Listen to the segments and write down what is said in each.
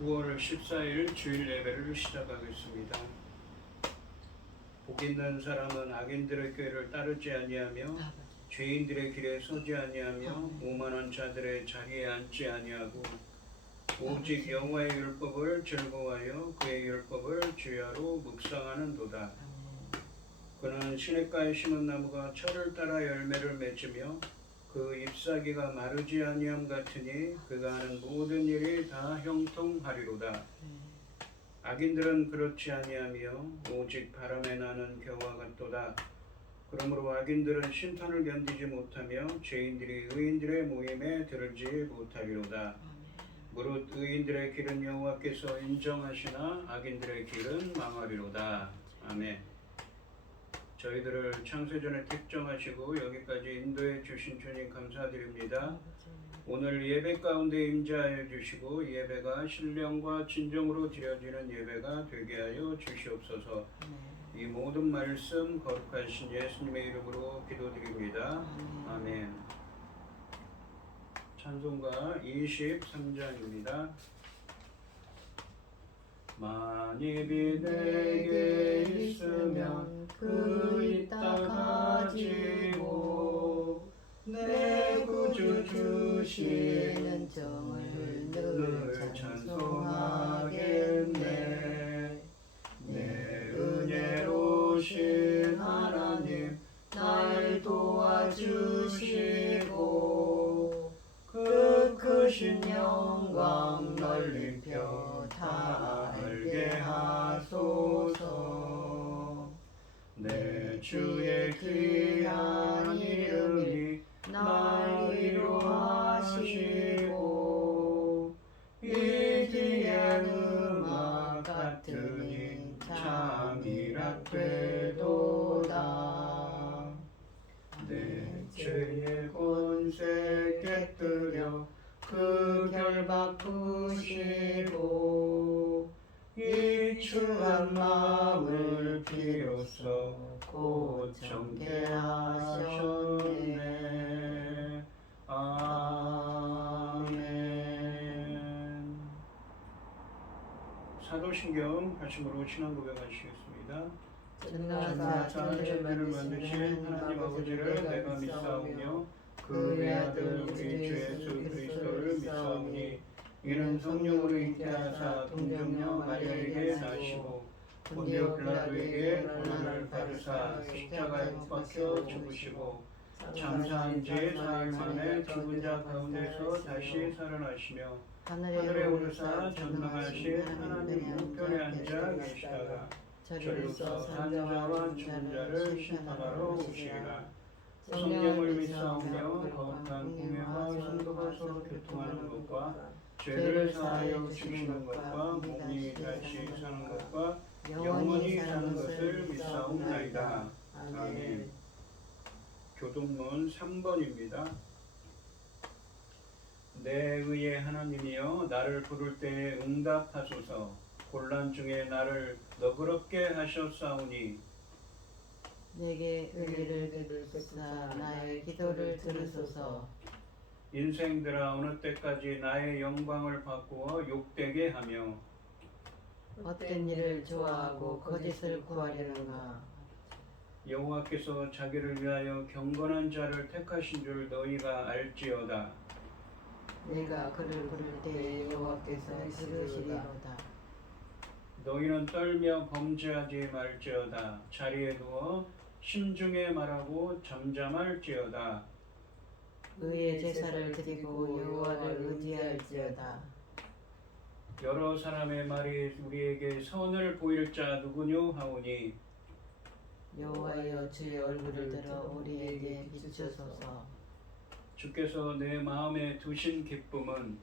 9월 14일 주일 예배를 시작하겠습니다. 복 있는 사람은 악인들의 꾀를 따르지 아니하며 죄인들의 길에 서지 아니하며 오만한 자들의 자리에 앉지 아니하고 오직 여호와의 율법을 즐거워하여 그의 율법을 주야로 묵상하는도다. 그는 시냇가에 심은 나무가 철을 따라 열매를 맺으며 그 잎사귀가 마르지 아니함 같으니 그가 하는 모든 일이 다 형통하리로다. 악인들은 그렇지 아니하며 오직 바람에 나는 겨와 같도다. 그러므로 악인들은 심판을 견디지 못하며 죄인들이 의인들의 모임에 들지 못하리로다. 무릇 의인들의 길은 여호와께서 인정하시나 악인들의 길은 망하리로다. 아멘. 저희들을 창세전에 택정하시고 여기까지 인도해 주신 주님 감사드립니다. 오늘 예배 가운데 임재하여 주시고 예배가 신령과 진정으로 드려지는 예배가 되게 하여 주시옵소서. 이 모든 말씀 거룩하신 예수님의 이름으로 기도드립니다. 아멘. 찬송가 23장입니다. 만입이 내게 있으면 그 이따 가지고 내 구주 주시는 정을 늘 찬송하겠네. 내 은혜로우신 하나님 날 도와주시고 그 크신 영광 넓이표 다 알게 하소서. 내 주의 귀한 이름이 날 위로하시고 이 귀한 음악 같으니 참이라 되도다. 내 죄의 권세 깨뜨려 그 결박 푸시고 이 추한 마음을 비로소 곧 정케 하셨네. 아멘. 사도신경 하심으로 신앙 고백하시겠습니다. 전능하사 천지를 만드신 하나님 아버지를 내가 믿사오며 그 외아들 우리 주 예수 그리스도를 믿사오니 이는 성령으로 잉태하사 동정녀 마리아에게 나시고 본디오 빌라도에게 고난을 받으사 십자가에 못 박혀 죽으시고 장사한 지 사흘 만에 죽은 자 가운데서 다시 살아나시며 하늘에 오르사 전능하신 하나님 우편에 앉아 계시다가 저리로서 산 자와 죽은 자를 심판하러 오시리라. 성령을 믿사오며 거룩한 공예와 성도가 서로 교통하는 것과 죄를 사하여 주시는 것과 몸이 다시 사는 것과 영원히 사는 것을 믿사옵나이다. 아멘. 교동문 3번입니다. 내 의의 하나님이여 나를 부를 때에 응답하소서. 곤란 중에 나를 너그럽게 하셨사오니 내게 의를 베푸사 나의 기도를 들으소서. 인생들아 어느 때까지 나의 영광을 바꾸어 욕되게 하며 헛된 일을 좋아하고 거짓을 구하려는가. 여호와께서 자기를 위하여 경건한 자를 택하신 줄 너희가 알지어다. 내가 그를 부를 때에 여호와께서 들으시리로다. 너희는 떨며 범죄하지 말지어다. 자리에 누워 심중에 말하고 잠잠할지어다. 의의 제사를 드리고 여호와를 의지할지어다. 여러 사람의 말이 우리에게 선을 보일 자 누구뇨 하오니 여호와여 주의 얼굴을 들어 우리에게 비추소서. 주께서 내 마음에 두신 기쁨은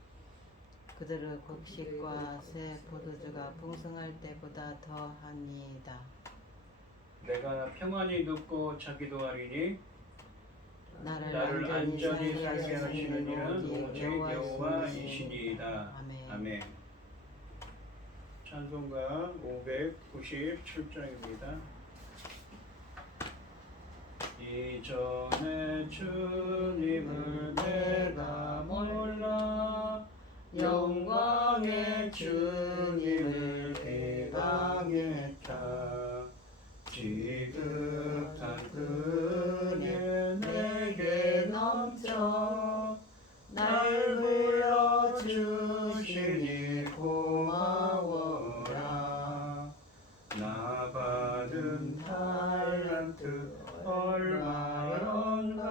그들의 곡식과 새 포도주가 풍성할 때보다 더하니이다. 내가 평안히 눕고 자기도 하리니 나를 안전히 살게 하시는 이는 오직 여호와이시니이다. 아멘. 아멘. 찬송가 597장입니다. 이전에 주님을 내가 몰라 영광의 주님을 비방했다. 지극한 은혜 내게 넘쳐 날 불러주시니 고마워라. 나 받은 달란트 얼마였나.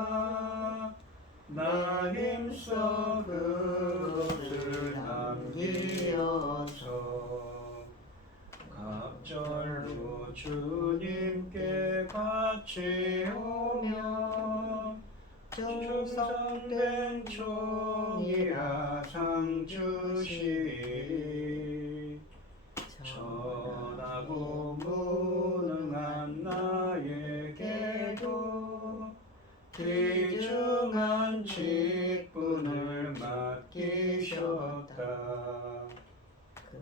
나 힘써 그것을 남기어서 갑절로 주님께 바치오며 충성된 종이라 상 주시리. 천하고 무능한 나에게도 귀중한 직분을 맡기셨다.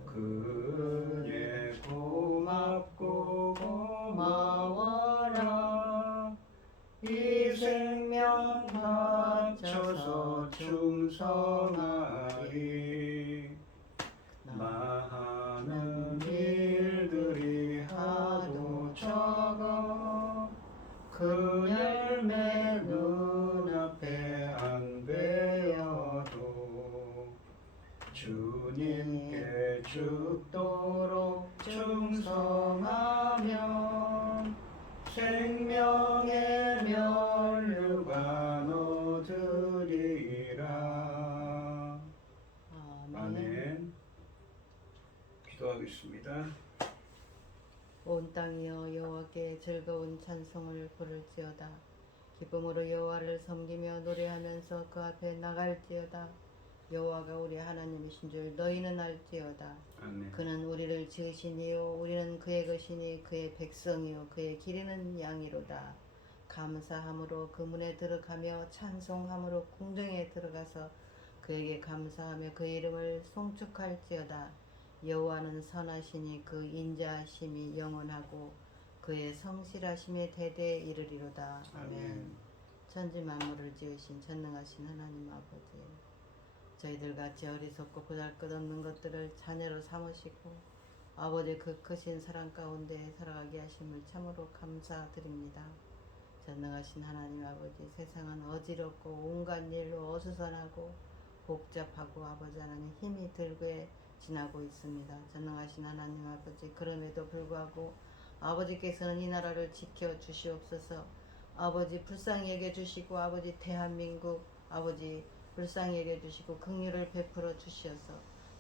그에 고맙고 고마워라. 이 생명 바쳐서 충성하리. 나 하는 일들이 하도 적어 그 열매 눈앞에 안 되어도 주님께 죽도록 충성하면 생명의 면류관 얻으리라. 아멘. 기도하겠습니다. 온 땅이여 여호와께 즐거운 찬송을 부를지어다. 기쁨으로 여호와를 섬기며 노래하면서 그 앞에 나갈지어다. 여호와가 우리 하나님이신 줄 너희는 알지어다. 아멘. 그는 우리를 지으신 이요 우리는 그의 것이니 그의 백성이요 그의 기르는 양이로다. 감사함으로 그 문에 들어가며 찬송함으로 궁정에 들어가서 그에게 감사하며 그 이름을 송축할지어다. 여호와는 선하시니 그 인자하심이 영원하고 그의 성실하심이 대대에 이르리로다. 아멘. 천지 만물을 지으신 전능하신 하나님 아버지, 저희들 같이 어리석고 보잘것없는 것들을 자녀로 삼으시고 아버지 그 크신 사랑 가운데 살아가게 하심을 참으로 감사드립니다. 전능하신 하나님 아버지, 세상은 어지럽고 온갖 일로 어수선하고 복잡하고 아버지 하나님 힘이 들게 지나고 있습니다. 전능하신 하나님 아버지, 그럼에도 불구하고 아버지께서는 이 나라를 지켜 주시옵소서. 아버지 불쌍히 여겨 주시고 아버지 대한민국 아버지 불쌍히 여겨 주시고 긍휼을 베풀어 주시어서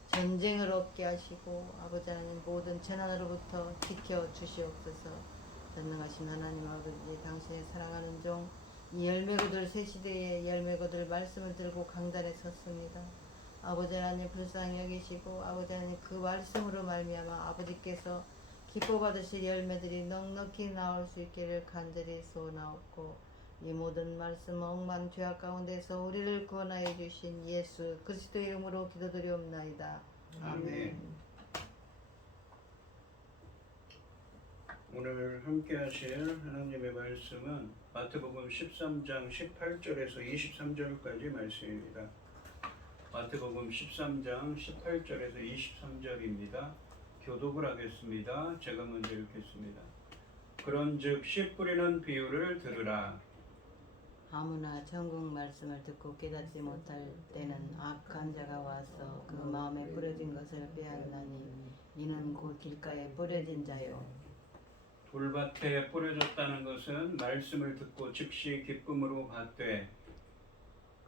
전쟁을 없게 하시고 아버지 하나님 모든 재난으로부터 지켜 주시옵소서. 전능하신 하나님 아버지, 당신의 사랑하는 종 이 열매거들 새 시대의 열매거들 말씀을 들고 강단에 섰습니다. 아버지 하나님 불쌍히 여기시고 아버지 하나님 그 말씀으로 말미암아 아버지께서 기뻐 받으실 열매들이 넉넉히 나올 수 있기를 간절히 소원하옵고, 이 모든 말씀 억만 죄악 가운데서 우리를 구원하여 주신 예수 그리스도의 이름으로 기도드리옵나이다. 아멘. 오늘 함께 하실 하나님의 말씀은 마태복음 13장 18절에서 23절까지 말씀입니다. 마태복음 13장 18절에서 23절입니다. 교독을 하겠습니다. 제가 먼저 읽겠습니다. 그런즉 씨 뿌리는 비유를 들으라. 아무나 천국 말씀을 듣고 깨닫지 못할 때는 악한 자가 와서 그 마음에 뿌려진 것을 빼앗나니 이는 곧 길가에 뿌려진 자요. 돌밭에 뿌려졌다는 것은 말씀을 듣고 즉시 기쁨으로 받되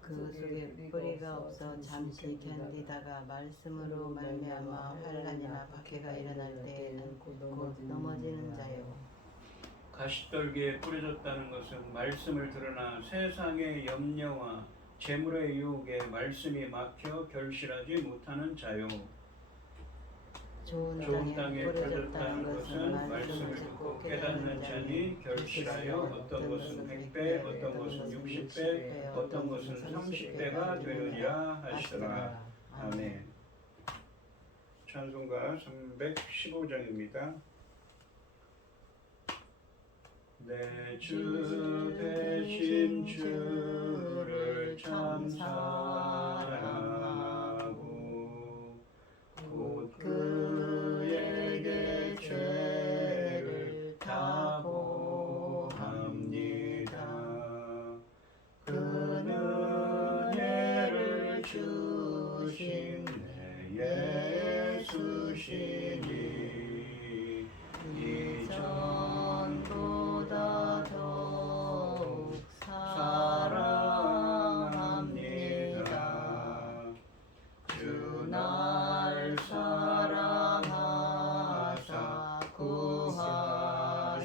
그 속에 뿌리가 없어 잠시 견디다가 말씀으로 말미암아 환난이나 박해가 일어날 때에는 곧 넘어지는 자요. 가시떨기에 뿌려졌다는 것은 말씀을 들으나 세상의 염려와 재물의 유혹에 말씀이 막혀 결실하지 못하는 자요. 좋은 땅에 뿌려졌다는 것은 말씀을 듣고 깨닫는 자니 결실하여 어떤 것은 100배, 어떤 것은 60배, 어떤 것은 30배가 되느니라 하시더라. 아멘. 찬송가 315장입니다. 내 주 되신 주를 참 사랑하고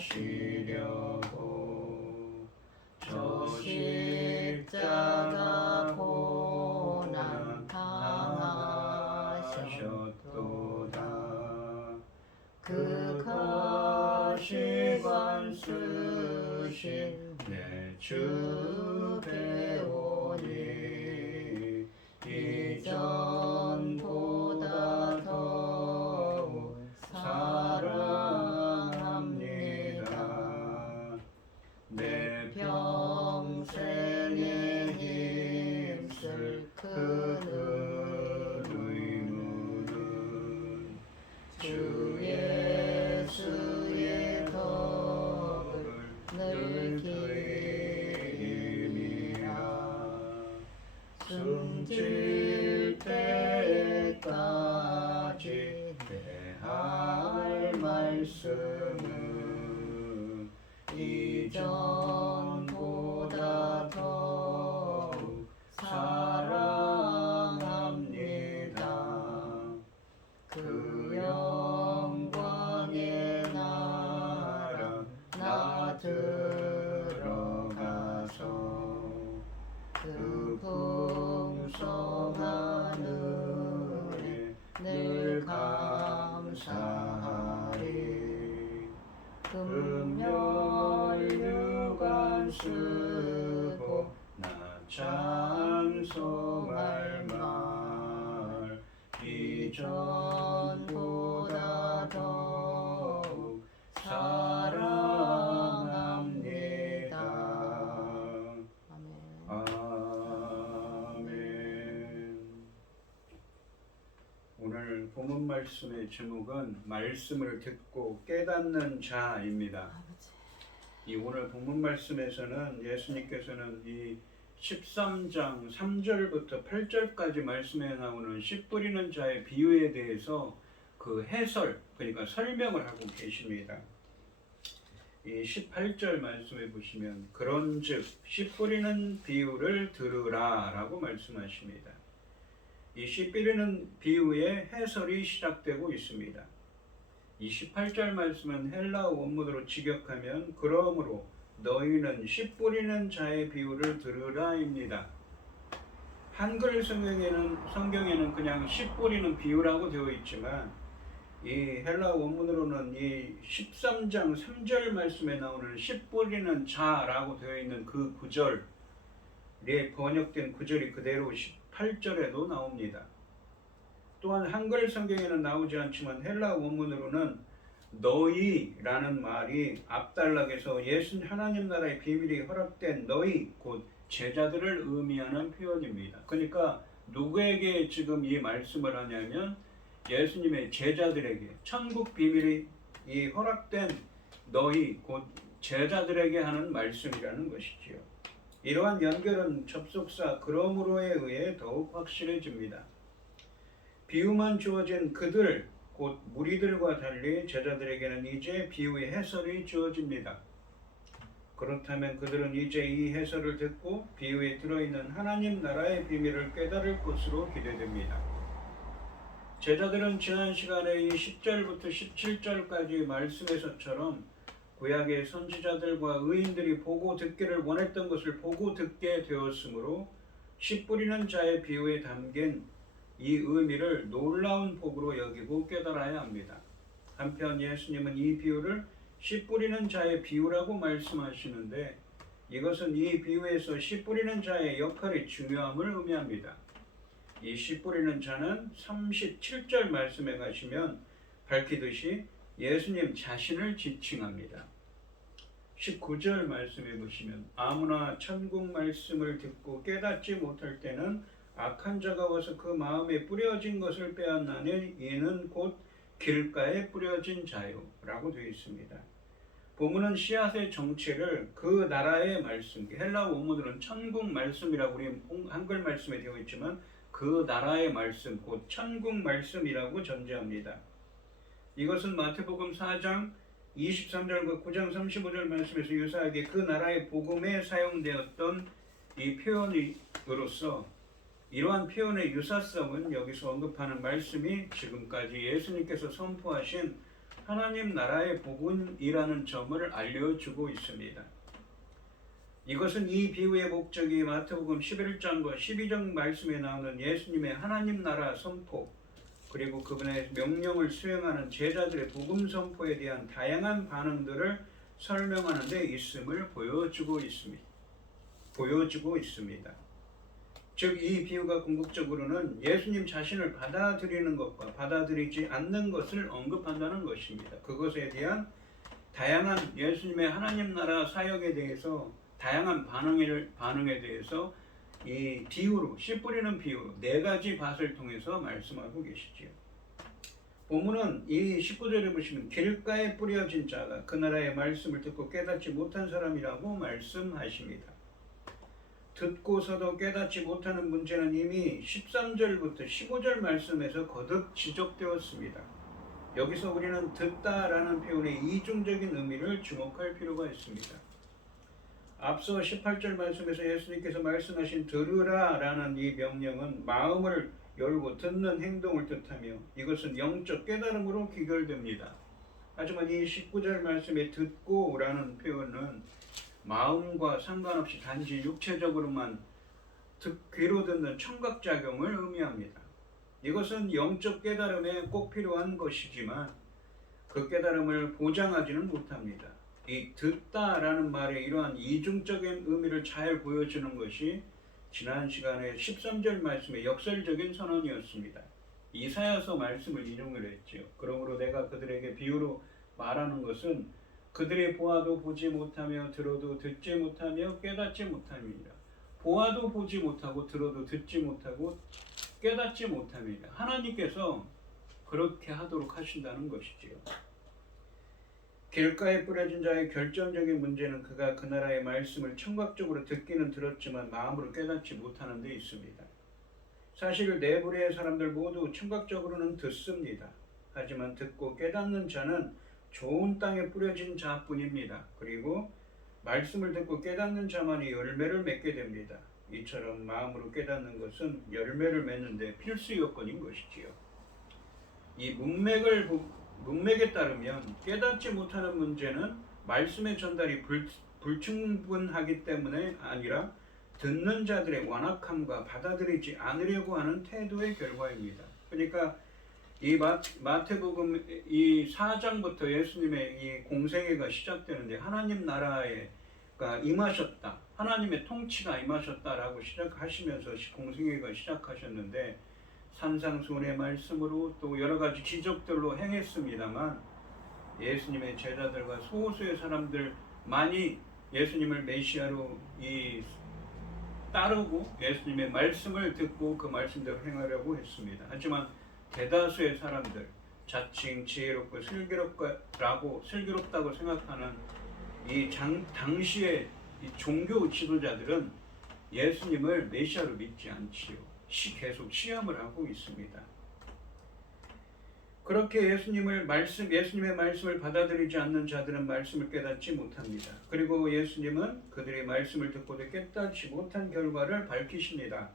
하시려고 저 십자가 고난 당하셨도다. 그 가시관 쓰신 내 주 배우니 이전보다 더욱 사랑합니다. 내 평생에 힘쓸 큰 의무는 주 예수의 덕을 늘 기림이라. 숨질 때까지 대할 말씀은 이전보다 더욱 사랑합니다. 그 영광의 나라 나 들어가서 그 풍성한 은혜 늘 감사하리. 금면류관 쓰고 나 찬송할 말 이전보다 더욱 사랑합니다. 아멘. 오늘 본문 말씀의 제목은 말씀을 듣고 깨닫는 자입니다. 이 오늘 본문 말씀에서는 예수님께서는 이 13장 3절부터 8절까지 말씀에 나오는 씨 뿌리는 자의 비유에 대해서 그 해설, 그러니까 설명을 하고 계십니다. 이 18절 말씀에 보시면 그런즉 씨 뿌리는 비유를 들으라 라고 말씀하십니다. 이 씨 뿌리는 비유의 해설이 시작되고 있습니다. 이 18절 말씀은 헬라어 원문으로 직역하면 그러므로 너희는 씨 뿌리는 자의 비유를 들으라입니다. 한글 성경에는 그냥 씨 뿌리는 비유라고 되어 있지만 이 헬라어 원문으로는 이 13장 3절 말씀에 나오는 씨 뿌리는 자라고 되어 있는 그 구절에 번역된 구절이 그대로 18절에도 나옵니다. 또한 한글 성경에는 나오지 않지만 헬라어 원문으로는 너희라는 말이 앞단락에서 예수 하나님 나라의 비밀이 허락된 너희 곧 제자들을 의미하는 표현입니다. 그러니까 누구에게 지금 이 말씀을 하냐면 예수님의 제자들에게 천국 비밀이 이 허락된 너희 곧 제자들에게 하는 말씀이라는 것이지요. 이러한 연결은 접속사 그러므로에 의해 더욱 확실해집니다. 비유만 주어진 그들 곧 무리들과 달리 제자들에게는 이제 비유의 해설이 주어집니다. 그렇다면 그들은 이제 이 해설을 듣고 비유에 들어있는 하나님 나라의 비밀을 깨달을 것으로 기대됩니다. 제자들은 지난 시간에 이 10절부터 17절까지 말씀에서처럼 구약의 선지자들과 의인들이 보고 듣기를 원했던 것을 보고 듣게 되었으므로 씨 뿌리는 자의 비유에 담긴 이 의미를 놀라운 복으로 여기고 깨달아야 합니다. 한편 예수님은 이 비유를 씨 뿌리는 자의 비유라고 말씀하시는데 이것은 이 비유에서 씨 뿌리는 자의 역할이 중요함을 의미합니다. 이 씨 뿌리는 자는 37절 말씀에 가시면 밝히듯이 예수님 자신을 지칭합니다. 19절 말씀에 보시면 아무나 천국 말씀을 듣고 깨닫지 못할 때는 악한 자가 와서 그 마음에 뿌려진 것을 빼앗나니 이는 곧 길가에 뿌려진 자요 라고 되어 있습니다. 본문은 씨앗의 정체를 그 나라의 말씀, 헬라어 원문으로는 천국 말씀이라고 우리 한글 말씀에 되어 있지만 그 나라의 말씀, 곧 천국 말씀이라고 전제합니다. 이것은 마태복음 4장 23절과 9장 35절 말씀에서 유사하게 그 나라의 복음에 사용되었던 이 표현으로서 이러한 표현의 유사성은 여기서 언급하는 말씀이 지금까지 예수님께서 선포하신 하나님 나라의 복음이라는 점을 알려주고 있습니다. 이것은 이 비유의 목적이 마태복음 11장과 12장 말씀에 나오는 예수님의 하나님 나라 선포, 그리고 그분의 명령을 수행하는 제자들의 복음 선포에 대한 다양한 반응들을 설명하는 데 있음을 보여주고 있습니다. 즉, 이 비유가 궁극적으로는 예수님 자신을 받아들이는 것과 받아들이지 않는 것을 언급한다는 것입니다. 그것에 대한 다양한 예수님의 하나님 나라 사역에 대해서 다양한 반응에 대해서 이 비유로, 씨 뿌리는 비유로 4가지 밭을 통해서 말씀하고 계시지요. 본문은 이 19절에 보시면 길가에 뿌려진 자가 그 나라의 말씀을 듣고 깨닫지 못한 사람이라고 말씀하십니다. 듣고서도 깨닫지 못하는 문제는 이미 13절부터 15절 말씀에서 거듭 지적되었습니다. 여기서 우리는 듣다라는 표현의 이중적인 의미를 주목할 필요가 있습니다. 앞서 18절 말씀에서 예수님께서 말씀하신 들으라라는 이 명령은 마음을 열고 듣는 행동을 뜻하며 이것은 영적 깨달음으로 귀결됩니다. 하지만 이 19절 말씀에 듣고라는 표현은 마음과 상관없이 단지 육체적으로만 귀로 듣는 청각작용을 의미합니다. 이것은 영적 깨달음에 꼭 필요한 것이지만 그 깨달음을 보장하지는 못합니다. 이 듣다라는 말의 이러한 이중적인 의미를 잘 보여주는 것이 지난 시간에 13절 말씀의 역설적인 선언이었습니다. 이사야서 말씀을 인용을 했죠. 그러므로 내가 그들에게 비유로 말하는 것은 그들이 보아도 보지 못하며 들어도 듣지 못하며 깨닫지 못함이니라. 보아도 보지 못하고 들어도 듣지 못하고 깨닫지 못함이니라. 하나님께서 그렇게 하도록 하신다는 것이지요. 길가에 뿌려진 자의 결정적인 문제는 그가 그 나라의 말씀을 청각적으로 듣기는 들었지만 마음으로 깨닫지 못하는 데 있습니다. 사실 네 부류의 사람들 모두 청각적으로는 듣습니다. 하지만 듣고 깨닫는 자는 좋은 땅에 뿌려진 자뿐입니다. 그리고 말씀을 듣고 깨닫는 자만이 열매를 맺게 됩니다. 이처럼 마음으로 깨닫는 것은 열매를 맺는 데 필수 요건인 것이지요. 이 문맥에 따르면 깨닫지 못하는 문제는 말씀의 전달이 불충분하기 때문에 아니라 듣는 자들의 완악함과 받아들이지 않으려고 하는 태도의 결과입니다. 그러니까 이 마태복음 이 4장부터 예수님의 이 공생애가 시작되는데 하나님 나라가 임하셨다, 하나님의 통치가 임하셨다라고 시작하시면서 공생애가 시작하셨는데 산상수훈의 말씀으로 또 여러 가지 기적들로 행했습니다만 예수님의 제자들과 소수의 사람들만이 예수님을 메시아로 따르고 예수님의 말씀을 듣고 그 말씀대로 행하려고 했습니다. 하지만 대다수의 사람들, 자칭 지혜롭고 슬기롭다고 생각하는 당시의 이 종교 지도자들은 예수님을 메시아로 믿지 않지요. 계속 시험을 하고 있습니다. 그렇게 예수님의 말씀을 받아들이지 않는 자들은 말씀을 깨닫지 못합니다. 그리고 예수님은 그들의 말씀을 듣고도 깨닫지 못한 결과를 밝히십니다.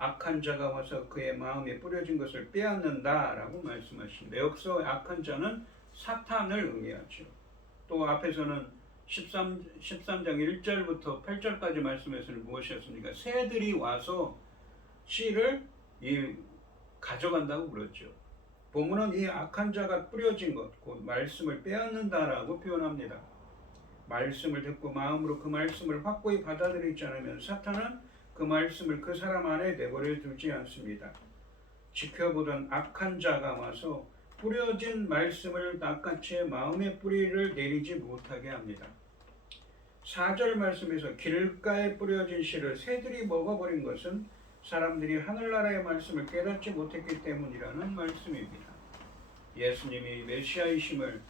악한 자가 와서 그의 마음에 뿌려진 것을 빼앗는다라고 말씀하십니다. 여기서 악한 자는 사탄을 의미하죠. 또 앞에서는 13장 1절부터 8절까지 말씀에서는 무엇이었습니까? 새들이 와서 씨를 가져간다고 그러죠. 본문은 이 악한 자가 뿌려진 것, 곧 말씀을 빼앗는다라고 표현합니다. 말씀을 듣고 마음으로 그 말씀을 확고히 받아들이지 않으면 사탄은 그 말씀을 그 사람 안에 내버려 두지 않습니다. 지켜보던 악한 자가 와서 뿌려진 말씀을 낚아채 마음의 뿌리를 내리지 못하게 합니다. 4절 말씀에서 길가에 뿌려진 씨를 새들이 먹어버린 것은 사람들이 하늘나라의 말씀을 깨닫지 못했기 때문이라는 말씀입니다. 예수님이 메시아이심을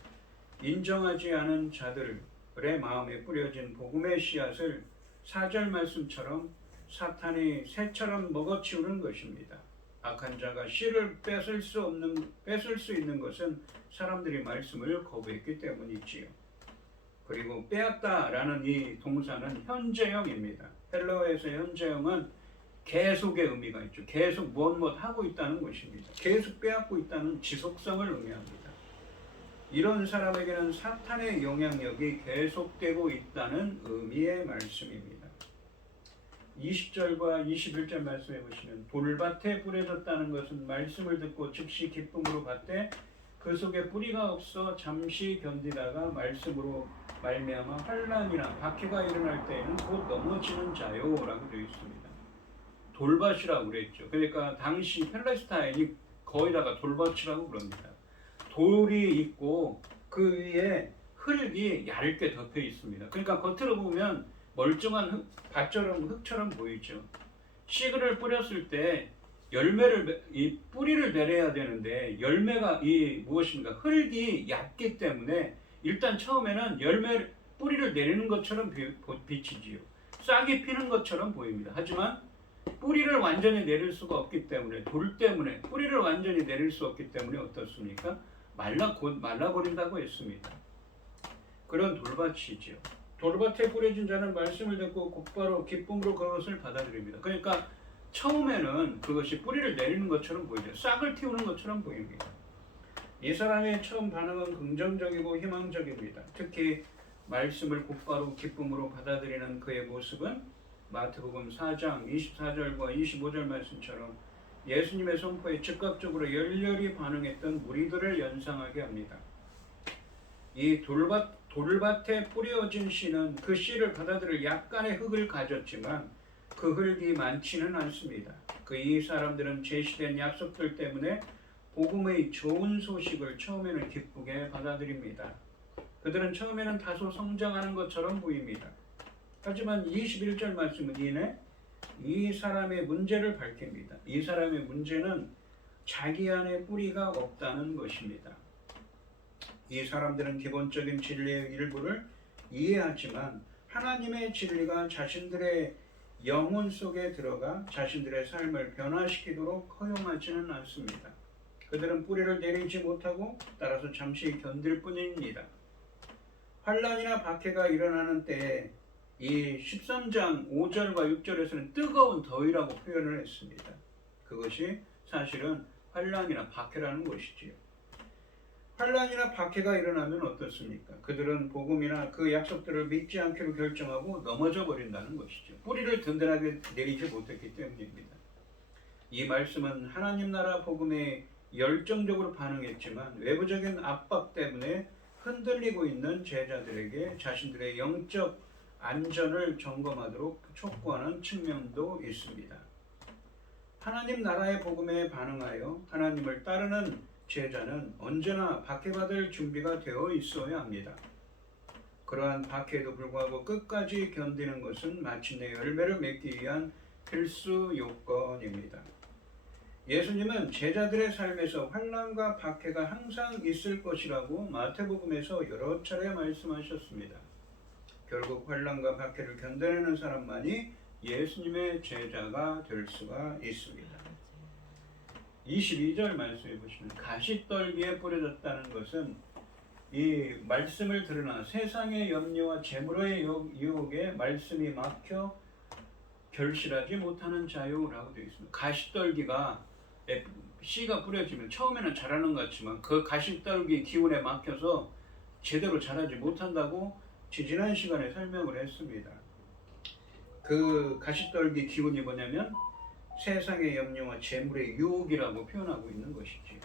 인정하지 않은 자들의 마음에 뿌려진 복음의 씨앗을 4절 말씀처럼 사탄이 새처럼 먹어치우는 것입니다. 악한 자가 씨를 뺏을 수 있는 것은 사람들이 말씀을 거부했기 때문이지요. 그리고 빼앗다라는 이 동사는 현재형입니다. 헬라어에서 현재형은 계속의 의미가 있죠. 계속 무엇 하고 있다는 것입니다. 계속 빼앗고 있다는 지속성을 의미합니다. 이런 사람에게는 사탄의 영향력이 계속되고 있다는 의미의 말씀입니다. 20절과 21절 말씀해 보시면 돌밭에 뿌려졌다는 것은 말씀을 듣고 즉시 기쁨으로 받되 그 속에 뿌리가 없어 잠시 견디다가 말씀으로 말미암아 환난이나 박해가 일어날 때에는 곧 넘어지는 자요라고 되어 있습니다. 돌밭이라고 그랬죠. 그러니까 당시 팔레스타인이 거의 다가 돌밭이라고 그럽니다. 돌이 있고 그 위에 흙이 얇게 덮여 있습니다. 그러니까 겉으로 보면 멀쩡한 밭처럼 흙처럼 보이죠. 씨를 뿌렸을 때 이 뿌리를 내려야 되는데 열매가 이 무엇인가 흙이 얇기 때문에 일단 처음에는 뿌리를 내리는 것처럼 비치지요. 싹이 피는 것처럼 보입니다. 하지만 뿌리를 완전히 내릴 수가 없기 때문에 돌 때문에 뿌리를 완전히 내릴 수 없기 때문에 어떻습니까? 말라버린다고 했습니다. 그런 돌밭이지요. 돌밭에 뿌려진 자는 말씀을 듣고 곧바로 기쁨으로 그것을 받아들입니다. 그러니까 처음에는 그것이 뿌리를 내리는 것처럼 보이죠. 싹을 틔우는 것처럼 보입니다. 이 사람의 처음 반응은 긍정적이고 희망적입니다. 특히 말씀을 곧바로 기쁨으로 받아들이는 그의 모습은 마태복음 4장 24절과 25절 말씀처럼 예수님의 선포에 즉각적으로 열렬히 반응했던 무리들을 연상하게 합니다. 이 돌밭에 뿌려진 씨는 그 씨를 받아들일 약간의 흙을 가졌지만 그 흙이 많지는 않습니다. 이 사람들은 제시된 약속들 때문에 복음의 좋은 소식을 처음에는 기쁘게 받아들입니다. 그들은 처음에는 다소 성장하는 것처럼 보입니다. 하지만 21절 말씀은 이내 이 사람의 문제를 밝힙니다. 이 사람의 문제는 자기 안에 뿌리가 없다는 것입니다. 이 사람들은 기본적인 진리의 일부를 이해하지만 하나님의 진리가 자신들의 영혼 속에 들어가 자신들의 삶을 변화시키도록 허용하지는 않습니다. 그들은 뿌리를 내리지 못하고 따라서 잠시 견딜 뿐입니다. 환난이나 박해가 일어나는 때에 이 13장 5절과 6절에서는 뜨거운 더위라고 표현을 했습니다. 그것이 사실은 환난이나 박해라는 것이지요. 환난이나 박해가 일어나면 어떻습니까? 그들은 복음이나 그 약속들을 믿지 않기로 결정하고 넘어져 버린다는 것이죠. 뿌리를 든든하게 내리지 못했기 때문입니다. 이 말씀은 하나님 나라 복음에 열정적으로 반응했지만 외부적인 압박 때문에 흔들리고 있는 제자들에게 자신들의 영적 안전을 점검하도록 촉구하는 측면도 있습니다. 하나님 나라의 복음에 반응하여 하나님을 따르는 제자는 언제나 박해받을 준비가 되어 있어야 합니다. 그러한 박해에도 불구하고 끝까지 견디는 것은 마침내 열매를 맺기 위한 필수 요건입니다. 예수님은 제자들의 삶에서 환난과 박해가 항상 있을 것이라고 마태복음에서 여러 차례 말씀하셨습니다. 결국 환난과 박해를 견뎌내는 사람만이 예수님의 제자가 될 수가 있습니다. 22절 말씀해 보시면 가시떨기에 뿌려졌다는 것은 이 말씀을 들으나 세상의 염려와 재물의 유혹에 말씀이 막혀 결실하지 못하는 자요라고 되어 있습니다. 가시떨기가 씨가 뿌려지면 처음에는 자라는 것 같지만 그 가시떨기 기운에 막혀서 제대로 자라지 못한다고 지난 시간에 설명을 했습니다. 그 가시떨기 기운이 뭐냐면 세상의 염려와 재물의 유혹이라고 표현하고 있는 것이지.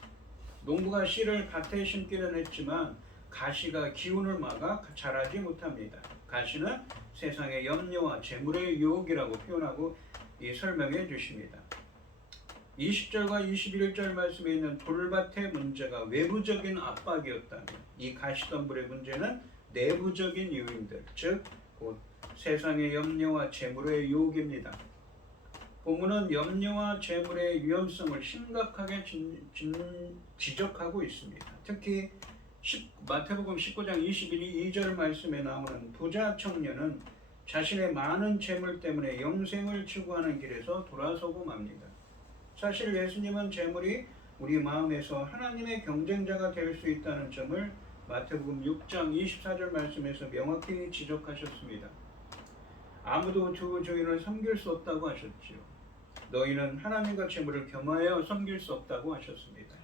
농부가 씨를 밭에 심기는 했지만 가시가 기운을 막아 자라지 못합니다. 가시는 세상의 염려와 재물의 유혹이라고 표현하고 설명해 주십니다. 20절과 21절 말씀에 있는 돌밭의 문제가 외부적인 압박이었다면 이 가시덤불의 문제는 내부적인 요인들, 즉 곧 세상의 염려와 재물의 유혹입니다. 본문은 염려와 재물의 위험성을 심각하게 지적하고 있습니다. 특히 마태복음 19장 22절 말씀에 나오는 부자 청년은 자신의 많은 재물 때문에 영생을 추구하는 길에서 돌아서고 맙니다. 사실 예수님은 재물이 우리 마음에서 하나님의 경쟁자가 될 수 있다는 점을 마태복음 6장 24절 말씀에서 명확히 지적하셨습니다. 아무도 두 주인을 섬길 수 없다고 하셨지요. 너희는 하나님과 재물을 겸하여 섬길 수 없다고 하셨습니다.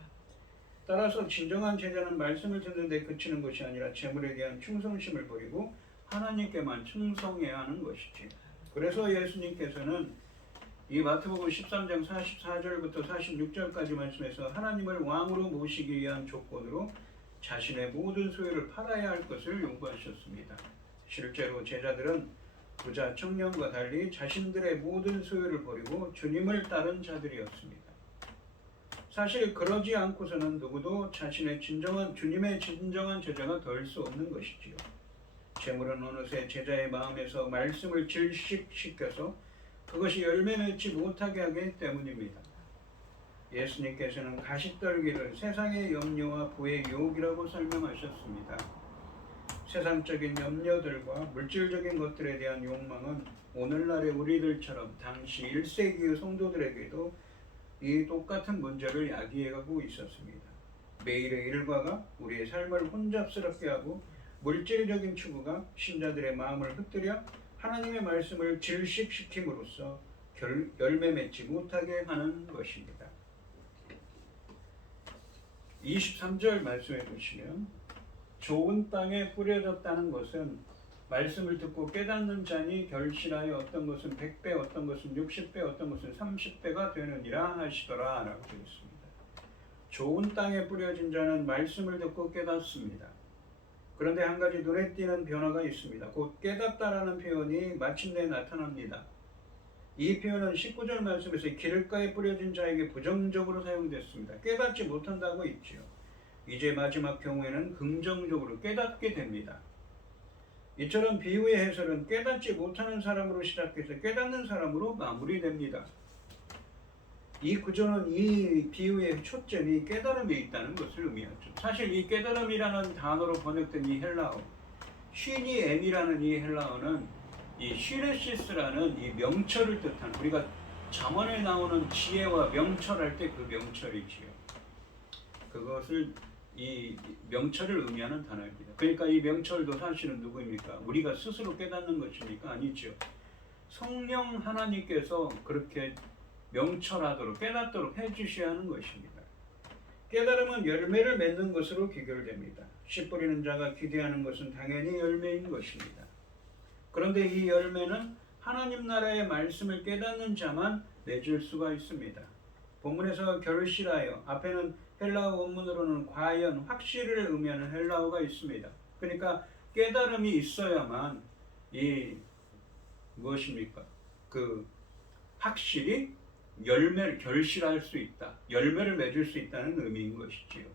따라서 진정한 제자는 말씀을 듣는 데 그치는 것이 아니라 재물에 대한 충성심을 버리고 하나님께만 충성해야 하는 것이지. 그래서 예수님께서는 이 마태복음 13장 44절부터 46절까지 말씀에서 하나님을 왕으로 모시기 위한 조건으로 자신의 모든 소유를 팔아야 할 것을 요구하셨습니다. 실제로 제자들은 부자 청년과 달리 자신들의 모든 소유를 버리고 주님을 따른 자들이었습니다. 사실 그러지 않고서는 누구도 자신의 주님의 진정한 제자가 될 수 없는 것이지요. 재물은 어느새 제자의 마음에서 말씀을 질식시켜서 그것이 열매 맺지 못하게 하기 때문입니다. 예수님께서는 가시떨기를 세상의 염려와 부의 유혹이라고 설명하셨습니다. 세상적인 염려들과 물질적인 것들에 대한 욕망은 오늘날의 우리들처럼 당시 1세기의 성도들에게도 이 똑같은 문제를 야기해가고 있었습니다. 매일의 일과가 우리의 삶을 혼잡스럽게 하고 물질적인 추구가 신자들의 마음을 흩뜨려 하나님의 말씀을 질식시킴으로써 열매 맺지 못하게 하는 것입니다. 23절 말씀해 보시면 좋은 땅에 뿌려졌다는 것은 말씀을 듣고 깨닫는 자니 결실하여 어떤 것은 100배, 어떤 것은 60배, 어떤 것은 30배가 되느니라 하시더라 라고 되어 있습니다. 좋은 땅에 뿌려진 자는 말씀을 듣고 깨닫습니다. 그런데 한 가지 눈에 띄는 변화가 있습니다. 곧 깨닫다라는 표현이 마침내 나타납니다. 이 표현은 19절 말씀에서 길가에 뿌려진 자에게 부정적으로 사용됐습니다. 깨닫지 못한다고 있지요. 이제 마지막 경우에는 긍정적으로 깨닫게 됩니다. 이처럼 비유의 해설은 깨닫지 못하는 사람으로 시작해서 깨닫는 사람으로 마무리됩니다. 이 구조는 이 비유의 초점이 깨달음에 있다는 것을 의미하죠. 사실 이 깨달음이라는 단어로 번역된 이 헬라어, 쉬니엠이라는 이 헬라어는 이 시레시스라는 이 명철을 뜻하는, 우리가 잠언에 나오는 지혜와 명철할 때 그 명철이지요. 그것을 이 명철을 의미하는 단어입니다. 그러니까 이 명철도 사실은 누구입니까? 우리가 스스로 깨닫는 것입니까? 아니죠. 성령 하나님께서 그렇게 명철하도록 깨닫도록 해주셔야 하는 것입니다. 깨달음은 열매를 맺는 것으로 귀결됩니다. 씨 뿌리는 자가 기대하는 것은 당연히 열매인 것입니다. 그런데 이 열매는 하나님 나라의 말씀을 깨닫는 자만 맺을 수가 있습니다. 본문에서 결실하여, 앞에는 헬라어 원문으로는 과연, 확실을 의미하는 헬라어가 있습니다. 그러니까 깨달음이 있어야만 이 무엇입니까? 그 확실히 열매를 결실할 수 있다, 열매를 맺을 수 있다는 의미인 것이지요.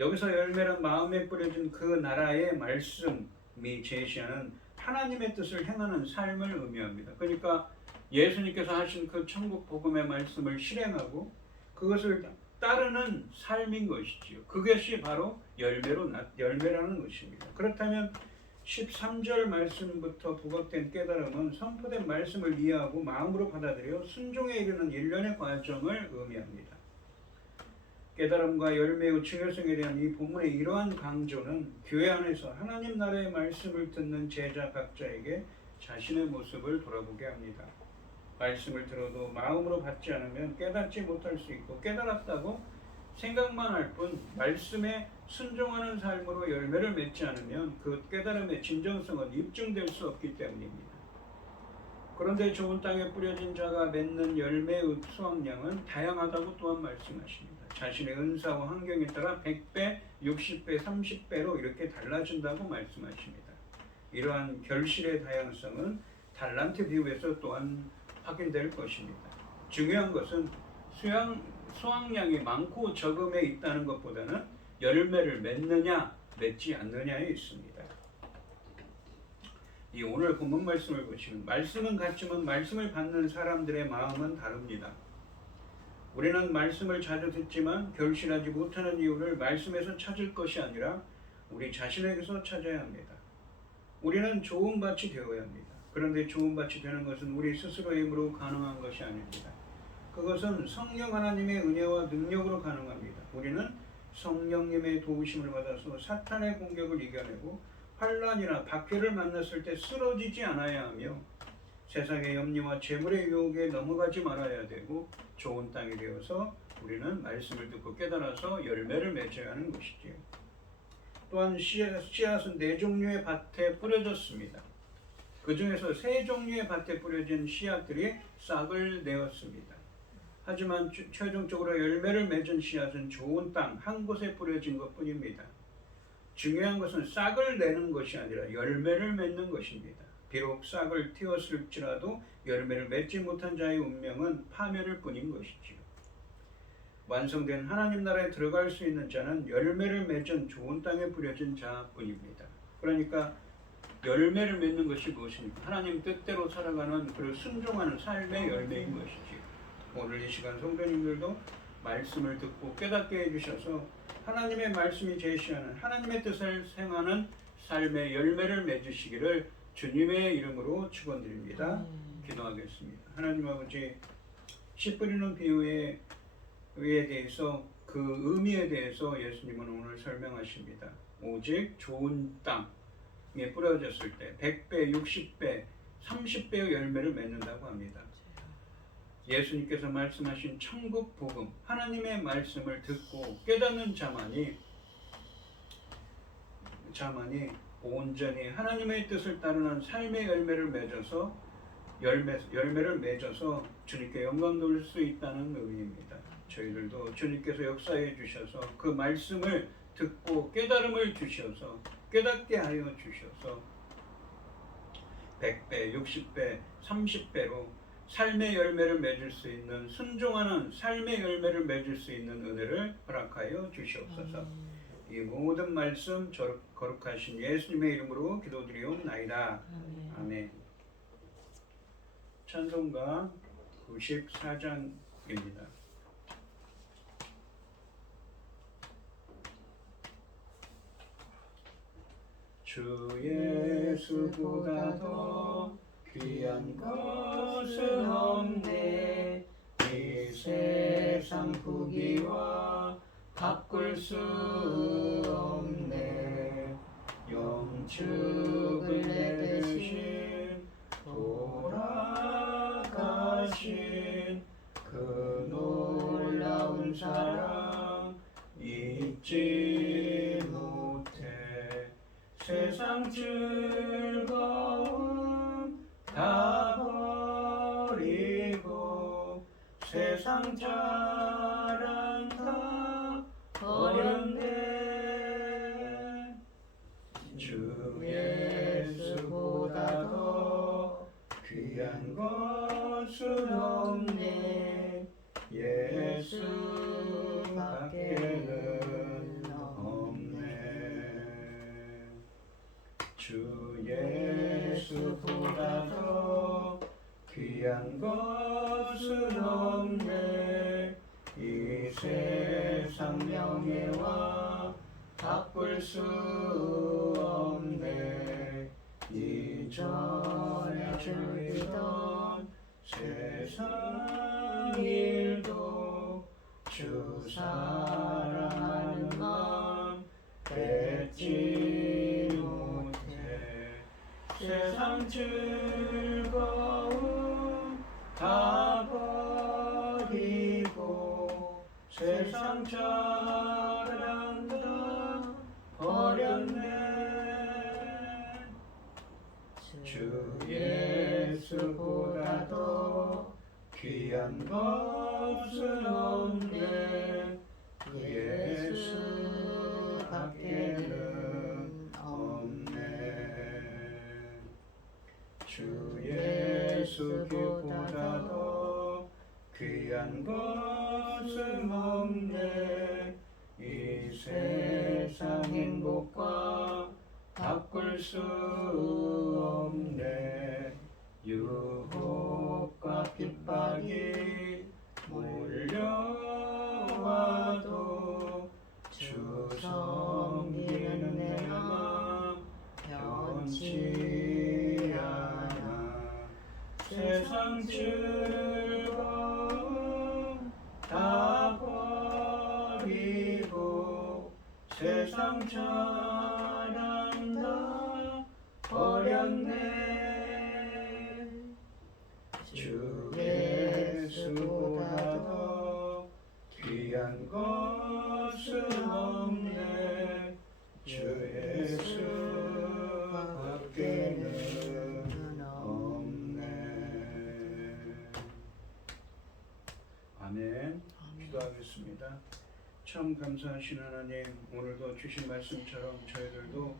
여기서 열매는 마음에 뿌려진 그 나라의 말씀이 제시하는 하나님의 뜻을 행하는 삶을 의미합니다. 그러니까 예수님께서 하신 그 천국 복음의 말씀을 실행하고 그것을 따르는 삶인 것이지요. 그것이 바로 열매라는 것입니다. 그렇다면 13절 말씀부터 부각된 깨달음은 선포된 말씀을 이해하고 마음으로 받아들여 순종에 이르는 일련의 과정을 의미합니다. 깨달음과 열매의 중요성에 대한 이 본문의 이러한 강조는 교회 안에서 하나님 나라의 말씀을 듣는 제자 각자에게 자신의 모습을 돌아보게 합니다. 말씀을 들어도 마음으로 받지 않으면 깨닫지 못할 수 있고, 깨달았다고 생각만 할 뿐 말씀에 순종하는 삶으로 열매를 맺지 않으면 그 깨달음의 진정성은 입증될 수 없기 때문입니다. 그런데 좋은 땅에 뿌려진 자가 맺는 열매의 수확량은 다양하다고 또한 말씀하십니다. 자신의 은사와 환경에 따라 100배, 60배, 30배로 이렇게 달라진다고 말씀하십니다. 이러한 결실의 다양성은 달란트 비유에서 또한 확인될 것입니다. 중요한 것은 수확량이 많고 적음에 있다는 것보다는 열매를 맺느냐 맺지 않느냐에 있습니다. 이 오늘 본문 말씀을 보시면 말씀은 같지만 말씀을 받는 사람들의 마음은 다릅니다. 우리는 말씀을 자주 듣지만 결실하지 못하는 이유를 말씀에서 찾을 것이 아니라 우리 자신에게서 찾아야 합니다. 우리는 좋은 밭이 되어야 합니다. 그런데 좋은 밭이 되는 것은 우리 스스로의 힘으로 가능한 것이 아닙니다. 그것은 성령 하나님의 은혜와 능력으로 가능합니다. 우리는 성령님의 도우심을 받아서 사탄의 공격을 이겨내고 환난이나 박해를 만났을 때 쓰러지지 않아야 하며 세상의 염려와 재물의 유혹에 넘어가지 말아야 되고 좋은 땅이 되어서 우리는 말씀을 듣고 깨달아서 열매를 맺어야 하는 것이지요. 또한 씨앗은 4종류의 밭에 뿌려졌습니다. 그 중에서 3종류의 밭에 뿌려진 씨앗들이 싹을 내었습니다. 하지만 최종적으로 열매를 맺은 씨앗은 좋은 땅 한 곳에 뿌려진 것뿐입니다. 중요한 것은 싹을 내는 것이 아니라 열매를 맺는 것입니다. 비록 싹을 틔웠을지라도 열매를 맺지 못한 자의 운명은 파멸일 뿐인 것이지요. 완성된 하나님 나라에 들어갈 수 있는 자는 열매를 맺은 좋은 땅에 뿌려진 자뿐입니다. 그러니까 열매를 맺는 것이 무엇입니까? 하나님 뜻대로 살아가는 그리고 순종하는 삶의 열매인 것이지요. 오늘 이 시간 성도님들도 말씀을 듣고 깨닫게 해주셔서 하나님의 말씀이 제시하는 하나님의 뜻을 행하는 삶의 열매를 맺으시기를 주님의 이름으로 축원드립니다. 기도하겠습니다. 하나님 아버지, 씨 뿌리는 비유에 대해서 그 의미에 대해서 예수님은 오늘 설명하십니다. 오직 좋은 땅에 뿌려졌을 때 100배, 60배, 30배의 열매를 맺는다고 합니다. 예수님께서 말씀하신 천국 복음, 하나님의 말씀을 듣고 깨닫는 자만이 온전히 하나님의 뜻을 따르는 삶의 열매를 맺어서 열매를 맺어서 주님께 영광 돌릴 수 있다는 의미입니다. 저희들도 주님께서 역사해 주셔서 그 말씀을 듣고 깨달음을 주셔서 깨닫게 하여 주셔서 100배, 60배, 30배로 삶의 열매를 맺을 수 있는 순종하는 삶의 열매를 맺을 수 있는 은혜를 허락하여 주시옵소서. 이 모든 말씀 거룩하신 예수님의 이름으로 기도드리옵나이다. 아멘. 찬송가 94장입니다. 주 예수보다 더 귀한 것은 없네. 이 세상 부귀와 바꿀 수 없네. 영축을 내대신 돌아가신 그 놀라운 사랑 잊지 못해. 세상 즐거움 다 버리고 세상 자랑 다 버렸네. 주 예수보다 더 귀한 것은 없네. 예수 밖에는 없네. 주 예수보다 더 귀한 것은 없네. 이 세상 명예와 바꿀 수 없네. 이전에 즐기던 세상 일도 주 사랑하는 마음 뺏지 못해. 세상 즐거움 다 버리고 세상 자랑 다 버렸네. 주 예수보다 더 귀한 것은 없네. 예수 밖에는 없네. 주 예수보다 더 귀한 것은 없네. 이 세상 행복과 바꿀 수 없네. 유혹과 핍박이 몰려와도 주 섬기는 내 마음 변치 않아. 세상 즐거움 다 버리고 세상 자랑 다 버렸네. 주 예수보다 더 귀한 드립니다. 참 감사하신 하나님, 오늘도 주신 말씀처럼 저희들도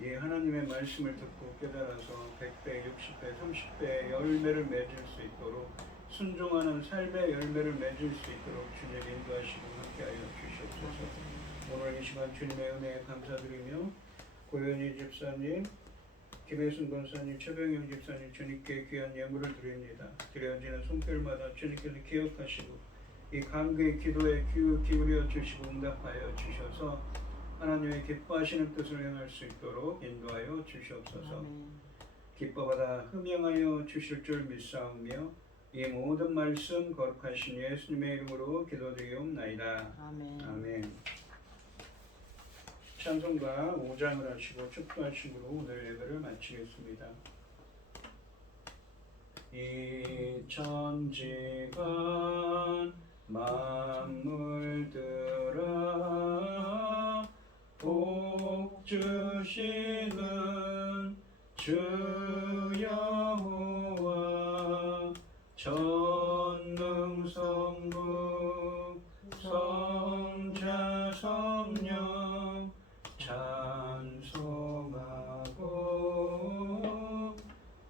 이 하나님의 말씀을 듣고 깨달아서 100배, 60배, 30배 열매를 맺을 수 있도록 순종하는 삶의 열매를 맺을 수 있도록 주님 인도하시고 함께하여 주시옵소서. 오늘 이 시간 주님의 은혜에 감사드리며 고현희 집사님, 김혜순 권사님, 최병영 집사님 주님께 귀한 예물을 드립니다. 드려지는 손길마다 주님께서 기억하시고 이 감사의 기도에 기울여 주시고 응답하여 주셔서 하나님의 기뻐하시는 뜻을 행할 수 있도록 인도하여 주시옵소서. 기뻐받아 흠양하여 주실 줄 믿사오며 이 모든 말씀 거룩하신 예수님의 이름으로 기도드리옵나이다. 아멘. 찬송가 5장을 하시고 축도하심으로 오늘 예배를 마치겠습니다. 이 천지간 만물들아 복 주시는 주 여호와 전능성부 성자 성령 찬송하고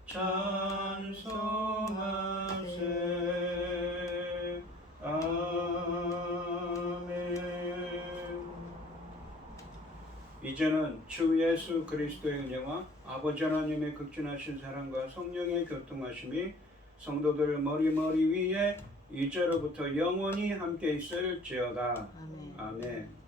찬송하세. 아멘. 이제는 주 예수 그리스도의 은혜와 아버지 하나님의 극진하신 사랑과 성령의 교통하심이 성도들 머리 위에 이제로부터 영원히 함께 있을지어다. 아멘.